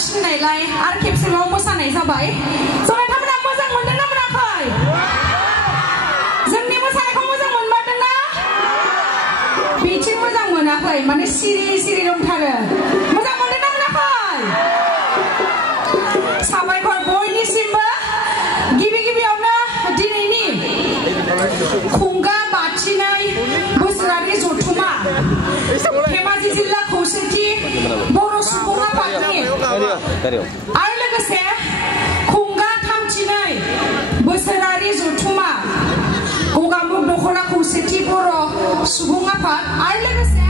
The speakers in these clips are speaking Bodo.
थिननायलाय आरो खेबसेबाव मोसानाय जाबाय स' नोंथांमोना मोजां मोनदोंना मोनाखै जोंनि मोसानायखौ मोजां मोनमारदोंना बिथिं मोजां मोनाखै माने सिरि सिरि दंथारो मोजां मोनदोंना मोनाखै साबायखर बयनिसिमबो गिबियावनो दिनैनि खुंगा बाथिनाय बोसोरारि जथुमा धेमाजि जिल्ला खौसेथि बर' सुबुं आफादनि आरो लोगोसे खुंगा थामथिनाय बोसोरारि जथुमा गगामुग दख'ना खौसेथि बर' सुबुं आफाद आरो लोगोसे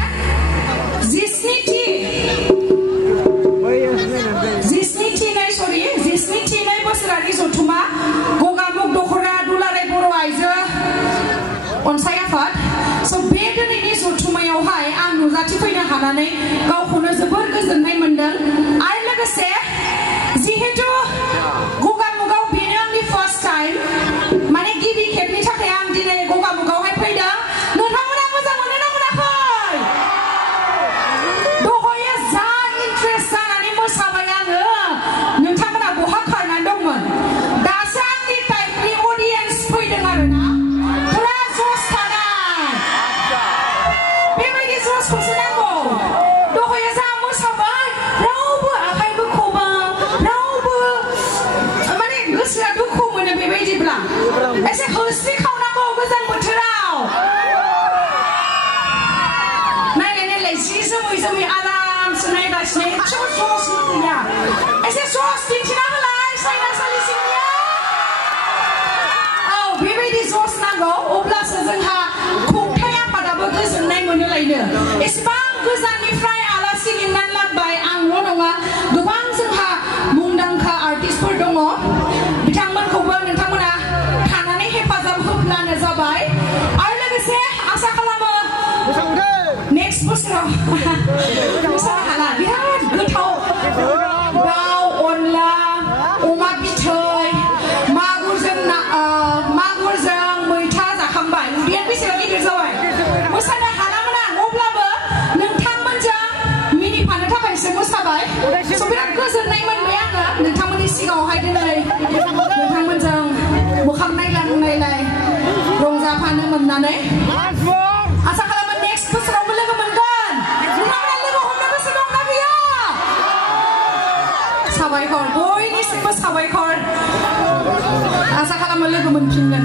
जिस्निथिनाय बोसोरारि जथुमा गगामुग दख'ना दुलाराय बर' आइजो अनसाय आफाद स' बे दिनैनि जथुमायावहाय आं नुजाथिफैनो हानानै गावखौनो जोबोर गोजोननाय मोनदों आरो लोगोसे जिहेतु गगामुगाव बेनो आंनि फार्स्ट टाइम माने गिबि खेबनि थाखाय आं दिनै गगामुगावहाय फैदों नोंथांमोना मोजां मोनोना मोनाखै दहायो जा इन्ट्रेस्ट जानानै मोसाबाय आङो नोंथांमोना बहा खारनानै दंमोन दासो आंनि टाइपनि अडियन्स फैदों आरोना पुरा जस थानाय बेबायदि जसखौसो नांगौ दहायो जा मोसाबाय रावबो आखाइबो खबा रावबो माने गोसोआ दुखु मोनो बेबायदिब्ला एसे होस्रि खावनांगौ गोजां बोथोराव नायलाय जि जोमै आरामसो नायगासिनो एसेबो जस गैया एसे जस दिन्थिना होलाय साइनासालि सिंनिया औ बेबायदि जस नांगौ अब्लासो जोंहा खुंथाय आफादाबो गोजोननाय मोनोलायनो एसेबां गोजाननिफ्राय आलासि लिंनानै लाबोबाय आंल' नङा गोबां जोंहा मुंदांखा आर्टिस्टफोर दङ बिथांमोनखौबो नोंथांमोना थानानै हेफाजाब होब्लानो जाबाय आरो लोगोसे आसा खालामो नेक्स्ट बोसोराव मोसानो हाला बिराद गोथाव दाउ अनला अमा बिथै मागुरजों मैथा जाखांबाय उदैया बेसेबां गिदिर जाबाय मोसानो हालामोन आं अब्लाबो नोंथांमोनजों मिनिफानो थाखायसो मोसाबाय स' बिराद गोजोननाय मोनबाय आङो नोंथांमोननि सिगाङावहाय दिनै नोंथांमोनजों मोखां नायलाय रंजाफानो मोननानै आसा खालामो नेक्स्ट बोसोरावबो लोगो मोनगोन नोंथांमोना लोगो हमनो गोसो दंना गैया साबायखर बयनिसिमबो साबायखर आसा खालामो लोगो मोनफिनगोन